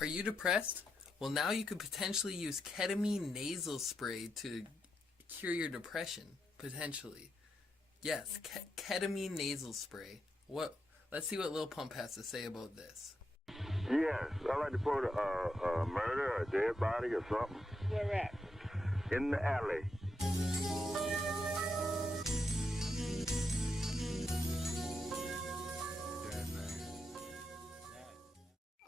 Are you depressed? Well, now you could potentially use ketamine nasal spray to cure your depression. Potentially. Yes, ketamine nasal spray. What? Let's see what Lil Pump has to say about this. Yes, I like to put a murder, a dead body, or something. Where at? In the alley.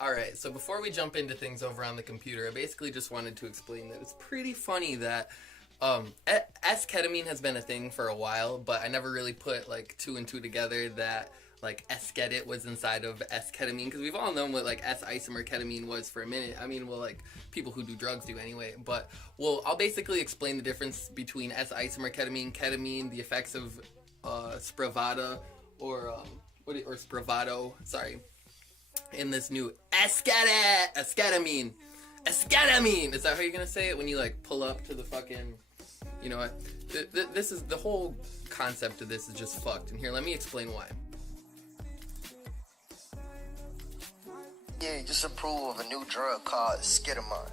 Alright, so before we jump into things over on the computer, I basically just wanted to explain that it's pretty funny that Esketamine has been a thing for a while, but I never really put like two and two together that like Eskedit was inside of Esketamine, because we've all known what like S-isomer ketamine was for a minute. I mean, well, like people who do drugs do anyway, but well, I'll basically explain the difference between S-isomer ketamine, the effects of Spravato or Spravato, sorry, in this new Esketamine. Is that how you're gonna say it when you like pull up to the fucking, you know what? This is the whole concept of this is just fucked. And here, let me explain why. Yeah, just approve of a new drug called Esketamine.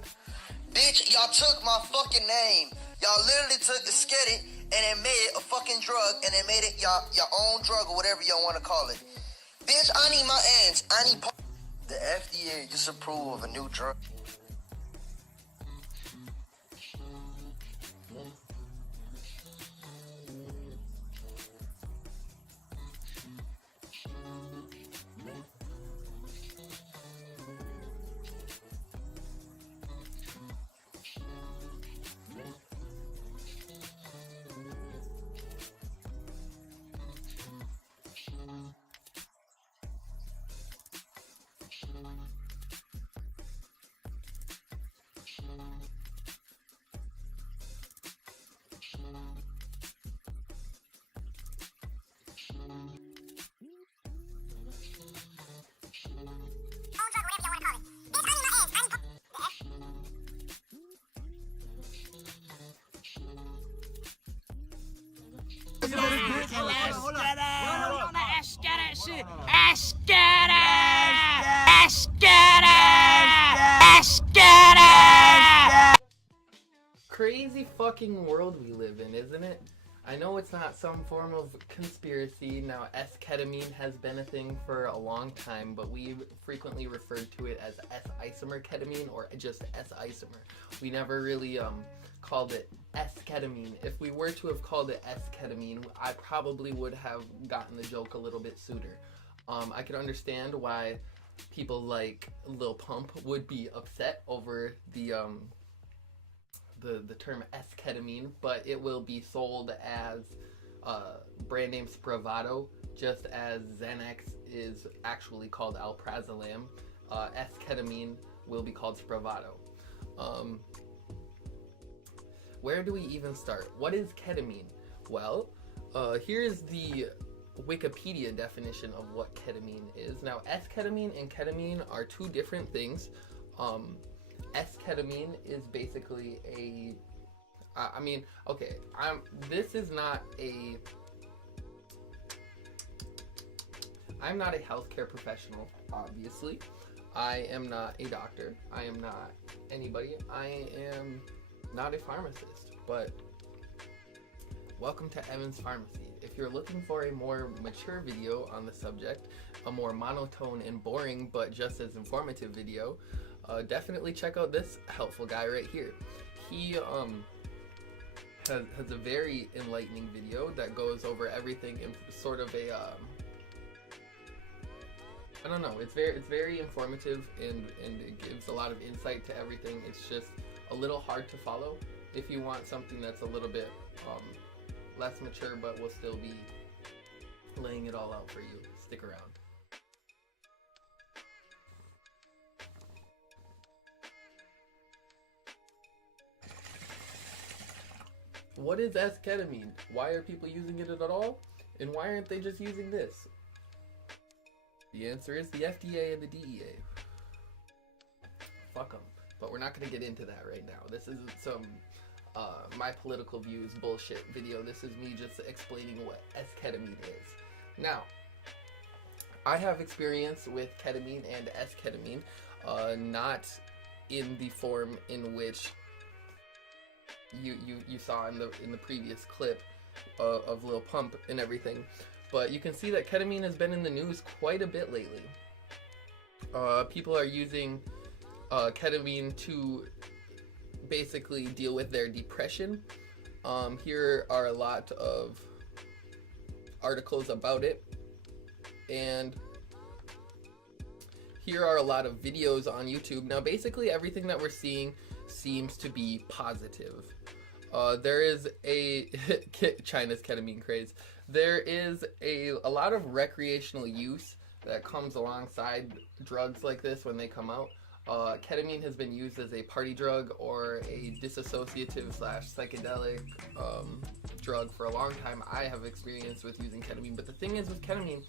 Bitch, y'all took my fucking name. Y'all literally took Esketamine and then made it a fucking drug and then made it your own drug or whatever y'all want to call it. Bitch, I need my ends. I need... The FDA just approved of a new drug. Crazy fucking world we live in, isn't it? I know it's not some form of conspiracy. Now, S-ketamine has been a thing for a long time, but we've frequently referred to it as S-isomer ketamine or just S-isomer. We never really called it S-ketamine. If we were to have called it S-ketamine, I probably would have gotten the joke a little bit sooner. I can understand why people like Lil Pump would be upset over the term Esketamine, but it will be sold as brand name Spravato, just as Xanax is actually called alprazolam. Esketamine will be called Spravato. Where do we even start? What is ketamine? Well, here's the Wikipedia definition of what ketamine is. Now, esketamine and ketamine are two different things. Esketamine is basically I'm not a healthcare professional, obviously. I am not a doctor. I am not anybody. I am not a pharmacist, but welcome to Evan's Pharmacy. If you're looking for a more mature video on the subject, a more monotone and boring but just as informative video, definitely check out this helpful guy right here. He has a very enlightening video that goes over everything in sort of a I don't know, it's very informative and it gives a lot of insight to everything. It's just a little hard to follow if you want something that's a little bit less mature but will still be laying it all out for you. Stick around. What is esketamine? Why are people using it at all? And why aren't they just using this? The answer is the FDA and the DEA. Fuck them. But we're not going to get into that right now. This isn't some my political views bullshit video. This is me just explaining what esketamine is. Now, I have experience with ketamine and esketamine. not in the form in which you saw in the previous clip of Lil Pump and everything. But you can see that ketamine has been in the news quite a bit lately. People are using ketamine to basically deal with their depression. Here are a lot of articles about it, and here are a lot of videos on YouTube. Now basically everything that we're seeing seems to be positive. There is a China's ketamine craze. There is a lot of recreational use that comes alongside drugs like this when they come out. Ketamine has been used as a party drug or a dissociative / psychedelic drug for a long time. I have experience with using ketamine, but the thing is with ketamine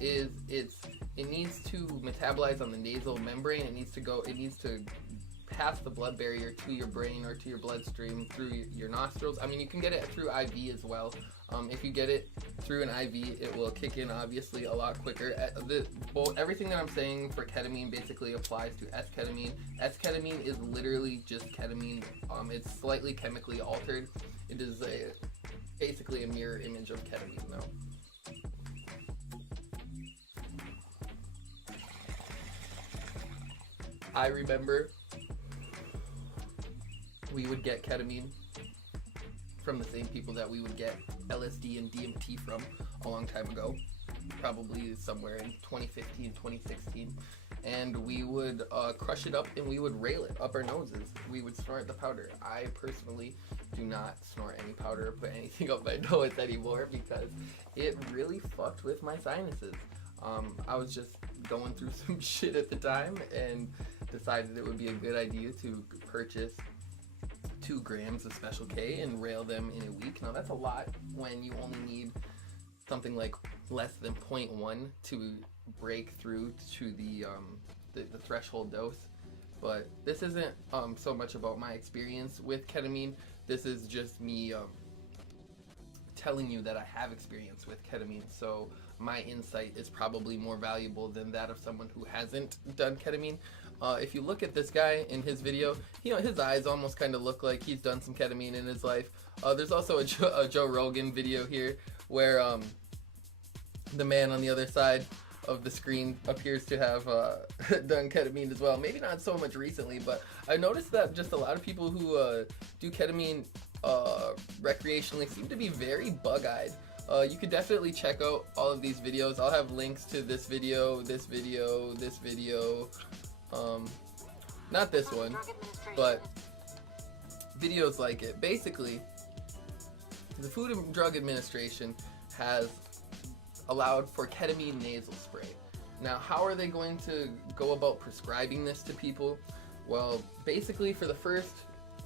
is it needs to metabolize on the nasal membrane. It needs to pass the blood barrier to your brain or to your bloodstream through your nostrils. I mean, you can get it through IV as well. If you get it through an IV, it will kick in obviously a lot quicker. Everything that I'm saying for ketamine basically applies to esketamine. Esketamine is literally just ketamine. It's slightly chemically altered. It is basically a mirror image of ketamine now. I remember we would get ketamine from the same people that we would get LSD and DMT from a long time ago, probably somewhere in 2015, 2016, and we would crush it up and we would rail it up our noses. We would snort the powder. I personally do not snort any powder or put anything up my nose anymore because it really fucked with my sinuses. I was just going through some shit at the time and decided it would be a good idea to purchase 2 grams of Special K and rail them in a week. Now that's a lot when you only need something like less than 0.1 to break through to the threshold dose. But this isn't so much about my experience with ketamine. This is just me telling you that I have experience with ketamine. So my insight is probably more valuable than that of someone who hasn't done ketamine. If you look at this guy in his video, his eyes almost kind of look like he's done some ketamine in his life. There's also a Joe Rogan video here where the man on the other side of the screen appears to have done ketamine as well. Maybe not so much recently, but I noticed that just a lot of people who do ketamine recreationally seem to be very bug-eyed. You could definitely check out all of these videos. I'll have links to this video, this video, this video. Not this one, but videos like it. Basically, the Food and Drug Administration has allowed for ketamine nasal spray. Now, how are they going to go about prescribing this to people? Well, basically for the first,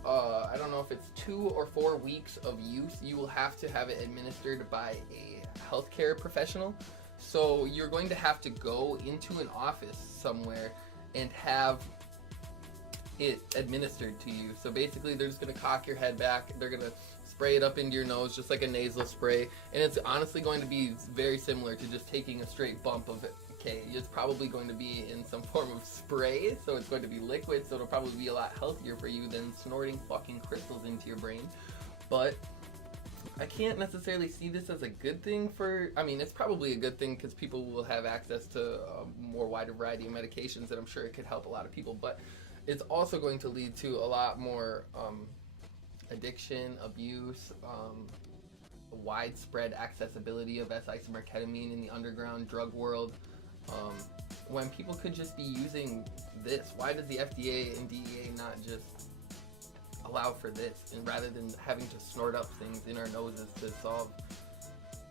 I don't know if it's 2 or 4 weeks of use, you will have to have it administered by a healthcare professional. So you're going to have to go into an office somewhere and have it administered to you. So basically they're just going to cock your head back, they're going to spray it up into your nose just like a nasal spray, and it's honestly going to be very similar to just taking a straight bump of it. Okay, it's probably going to be in some form of spray, so it's going to be liquid, so it'll probably be a lot healthier for you than snorting fucking crystals into your brain. But I can't necessarily see this as a good thing it's probably a good thing because people will have access to a more wider variety of medications, and I'm sure it could help a lot of people, but it's also going to lead to a lot more addiction, abuse, widespread accessibility of S-isomer ketamine in the underground drug world. When people could just be using this, why does the FDA and DEA not just allow for this, and rather than having to snort up things in our noses to solve?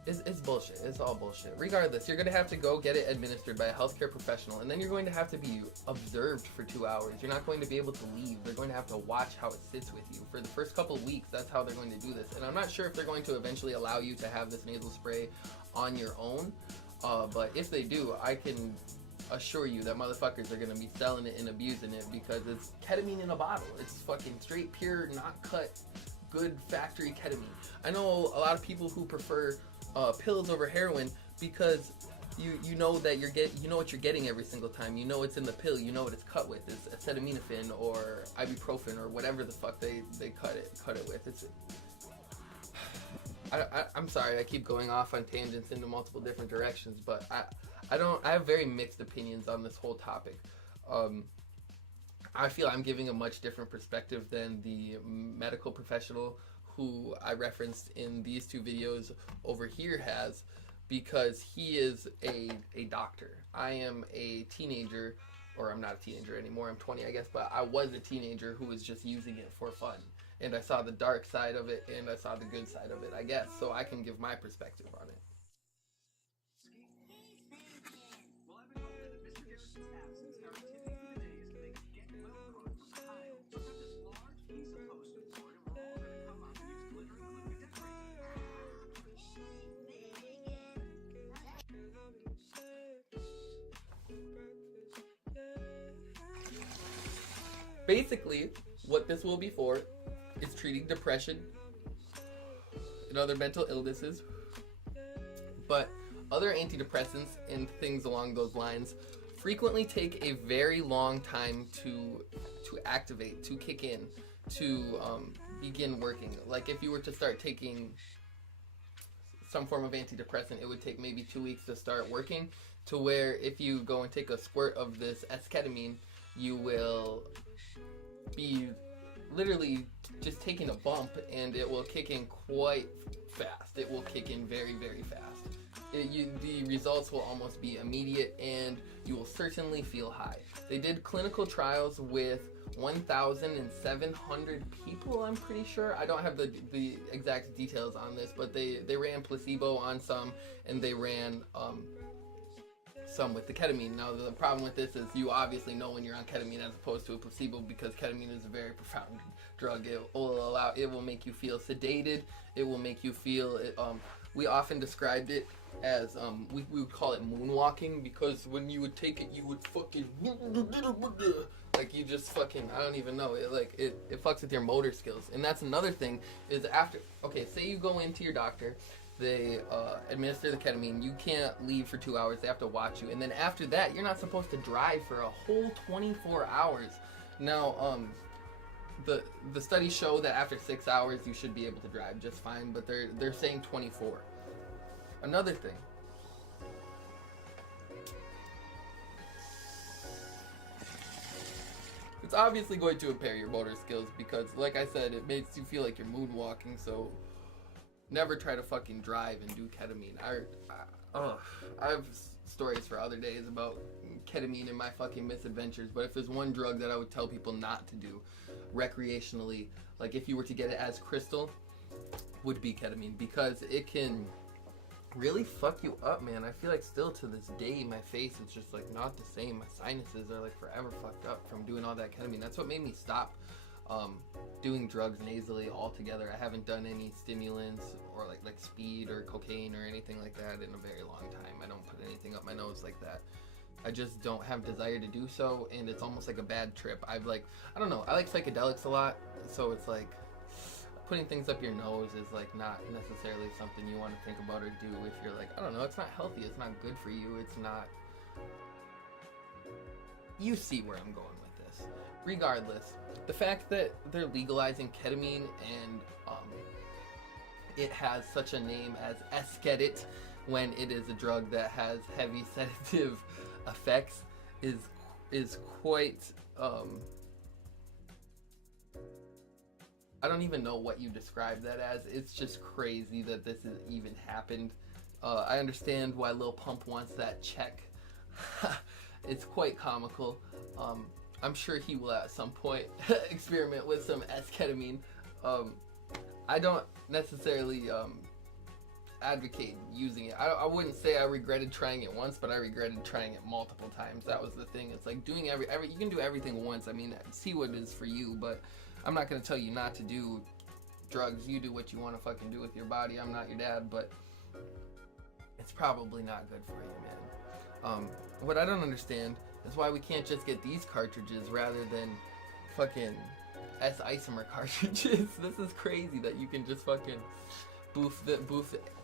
It's bullshit. It's all bullshit. Regardless, you're going to have to go get it administered by a healthcare professional, and then you're going to have to be observed for 2 hours. You're not going to be able to leave. They're going to have to watch how it sits with you. For the first couple of weeks, that's how they're going to do this. And I'm not sure if they're going to eventually allow you to have this nasal spray on your own, but if they do, I can assure you that motherfuckers are going to be selling it and abusing it because it's ketamine in a bottle. It's fucking straight, pure, not cut, good factory ketamine. I know a lot of people who prefer pills over heroin because you know that you know what you're getting every single time. You know it's in the pill. You know what it's cut with. It's acetaminophen or ibuprofen or whatever the fuck they cut it with. It's I'm sorry, I keep going off on tangents into multiple different directions, but I have very mixed opinions on this whole topic. I feel I'm giving a much different perspective than the medical professional who I referenced in these two videos over here has, because he is a doctor. I am a teenager, or I'm not a teenager anymore, I'm 20 I guess, but I was a teenager who was just using it for fun. And I saw the dark side of it, and I saw the good side of it, I guess, so I can give my perspective on it. Basically, what this will be for is treating depression and other mental illnesses, but other antidepressants and things along those lines frequently take a very long time to activate, to kick in, to begin working. Like if you were to start taking some form of antidepressant, it would take maybe 2 weeks to start working, to where if you go and take a squirt of this esketamine, you will be literally just taking a bump, and it will kick in quite fast. It will kick in very, very fast. The results will almost be immediate, and you will certainly feel high. They did clinical trials with 1,700 people, I'm pretty sure. I don't have the exact details on this, but they ran placebo on some, and they ran some with the ketamine. Now the problem with this is you obviously know when you're on ketamine as opposed to a placebo, because ketamine is a very profound drug. It will make you feel sedated. It will make you feel we often described it as we would call it moonwalking, because when you would take it, you would fucking like you just fucking, I don't even know, it fucks with your motor skills. And that's another thing is after, okay, say you go into your doctor, they administer the ketamine, you can't leave for 2 hours, they have to watch you, and then after that you're not supposed to drive for a whole 24 hours. Now the studies show that after 6 hours you should be able to drive just fine, but they're saying 24. Another thing, it's obviously going to impair your motor skills, because like I said, it makes you feel like you're moonwalking, so never try to fucking drive and do ketamine. I have stories for other days about ketamine and my fucking misadventures, but if there's one drug that I would tell people not to do recreationally, like if you were to get it as crystal, would be ketamine, because it can really fuck you up, man. I feel like still to this day my face is just like not the same. My sinuses are like forever fucked up from doing all that ketamine. That's what made me stop doing drugs nasally altogether. I haven't done any stimulants or like speed or cocaine or anything like that in a very long time. I don't put anything up my nose like that. I just don't have desire to do so, and it's almost like a bad trip. I don't know, I like psychedelics a lot, so it's like putting things up your nose is like not necessarily something you want to think about or do if you're like, I don't know, it's not healthy, it's not good for you, it's not, you see where I'm going with this. Regardless, the fact that they're legalizing ketamine and it has such a name as Esketamine when it is a drug that has heavy sedative effects is quite I don't even know what you describe that as. It's just crazy that this has even happened. I understand why Lil Pump wants that check. It's quite comical. I'm sure he will at some point experiment with some esketamine. I don't necessarily advocate using it. I wouldn't say I regretted trying it once, but I regretted trying it multiple times. That was the thing. It's like doing every you can do everything once. I mean, see what it is for you, but I'm not going to tell you not to do drugs. You do what you want to fucking do with your body. I'm not your dad, but it's probably not good for you, man. What I don't understand is why we can't just get these cartridges rather than fucking S-isomer cartridges. This is crazy that you can just fucking boof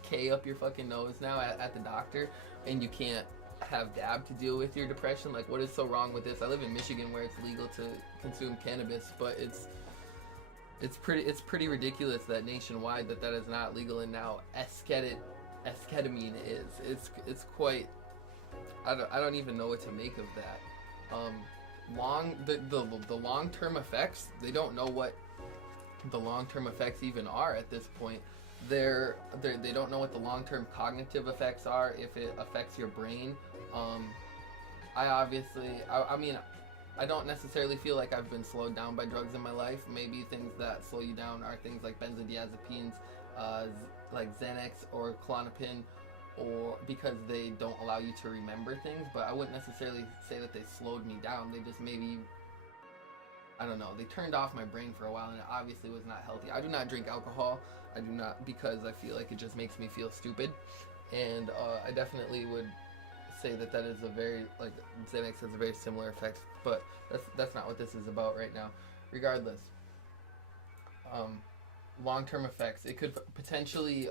K up your fucking nose now at the doctor. and you can't have dab to deal with your depression. Like, what is so wrong with this? I live in Michigan where it's legal to consume cannabis, but it's pretty ridiculous that nationwide that is not legal, and now esketamine is. It's quite. I don't even know what to make of that. The long-term effects, they don't know what the long-term effects even are at this point. They don't know what the long-term cognitive effects are, if it affects your brain. I mean, I don't necessarily feel like I've been slowed down by drugs in my life. Maybe things that slow you down are things like benzodiazepines, like Xanax or Klonopin, or because they don't allow you to remember things. But I wouldn't necessarily say that they slowed me down. They just maybe, I don't know, they turned off my brain for a while, and it obviously was not healthy. I do not drink alcohol. I do not, because I feel like it just makes me feel stupid. And I definitely would say that is a very, like, Xanax has a very similar effect, but that's not what this is about right now. Regardless, long-term effects, it could potentially,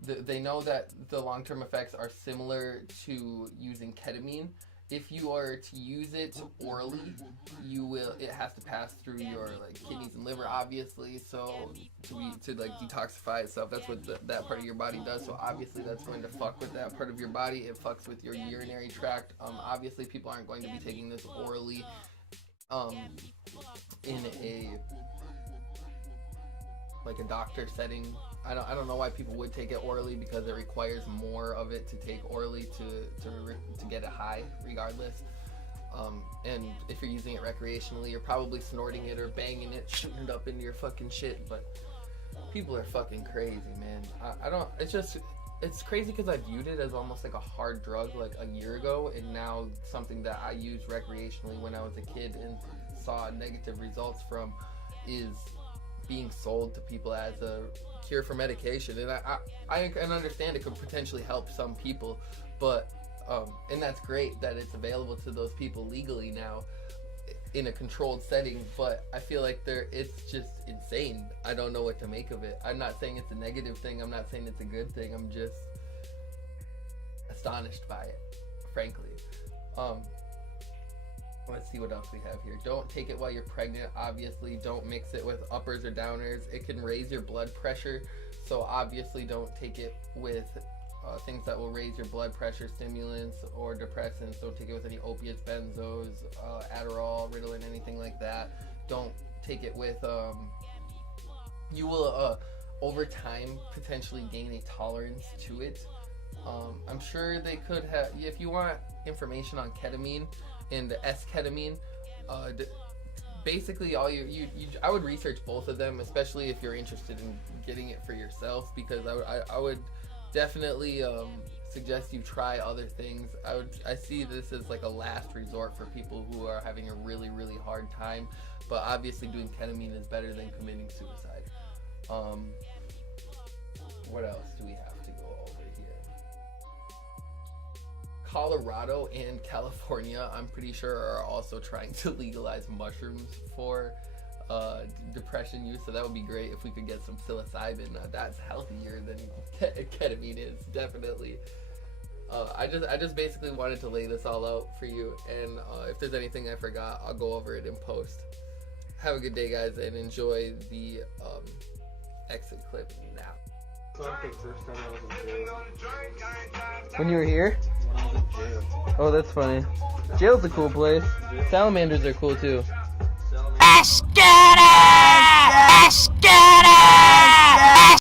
they know that the long-term effects are similar to using ketamine. If you are to use it orally, it has to pass through your, like, kidneys and liver, obviously, so to like detoxify itself. That's what that part of your body does. So obviously that's going to fuck with that part of your body. It fucks with your urinary tract. Obviously people aren't going to be taking this orally in a doctor setting. I don't know why people would take it orally, because it requires more of it to take orally to get a high, regardless. And if you're using it recreationally, you're probably snorting it or banging it, shooting it up into your fucking shit. But people are fucking crazy, man. It's crazy because I viewed it as almost like a hard drug like a year ago, and now something that I used recreationally when I was a kid and saw negative results from is being sold to people as a cure for medication. And I can understand it could potentially help some people, but and that's great that it's available to those people legally now in a controlled setting, but I feel like it's just insane. I don't know what to make of it. I'm not saying it's a negative thing, I'm not saying it's a good thing, I'm just astonished by it, frankly. Let's see what else we have here. Don't take it while you're pregnant, obviously. Don't mix it with uppers or downers. It can raise your blood pressure, so obviously don't take it with things that will raise your blood pressure, stimulants or depressants. Don't take it with any opiates, benzos, Adderall, Ritalin, anything like that. Don't take it with, you will over time potentially gain a tolerance to it. I'm sure they could have, if you want information on ketamine and esketamine, basically all I would research both of them, especially if you're interested in getting it for yourself, because I would definitely suggest you try other things. I see this as like a last resort for people who are having a really, really hard time, but obviously doing ketamine is better than committing suicide. What else do we have to go over here? Colorado and California, I'm pretty sure, are also trying to legalize mushrooms for depression use, so that would be great if we could get some psilocybin. That's healthier than ketamine is, definitely. I just basically wanted to lay this all out for you, and if there's anything I forgot, I'll go over it in post. Have a good day, guys, and enjoy the exit clip now. When you were here? When I was in jail. Oh, that's funny. Jail's a cool place. Salamanders are cool too. Esketamine!